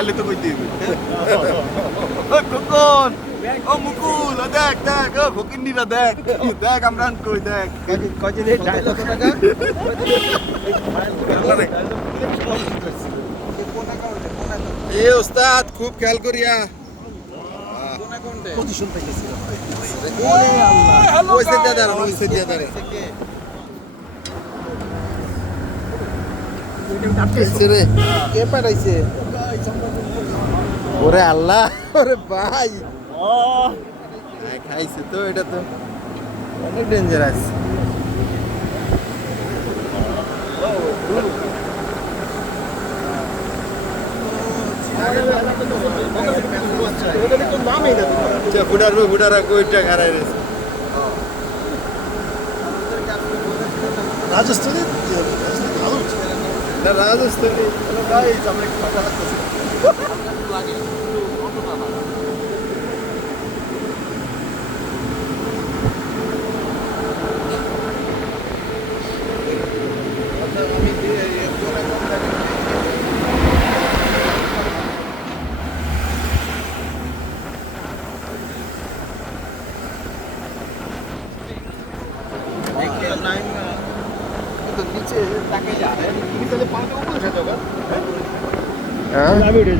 তাহলে তো কইতে হইবে ও কোকন ও মুকুল ও দেখ দেখ ও ফকিন্নিরা দেখ দেখ আমরা কই দেখ কয়জন এই 2.5 লক্ষ টাকা এ ওস্তাদ খুব খেয়াল করিয়া পজিশন পাইতেছি ওই সেদিয়া দাঁড়ান ওই সেদিয়া দাঁড়ান রে কে পাঠাইছে ওরে আল্লাহ ওরে ভাই খাইছে তো এটা তো অনেক ডেঞ্জারাস ফুটার কইটা খারাই রয়েছে রাজস্থানে না রাজস্থানে ভাই আমরা একটু ফাটা লাগতেছে नीचे ताके जा रहे हैं निकले पानी ऊपर से होगा मैं भी उठे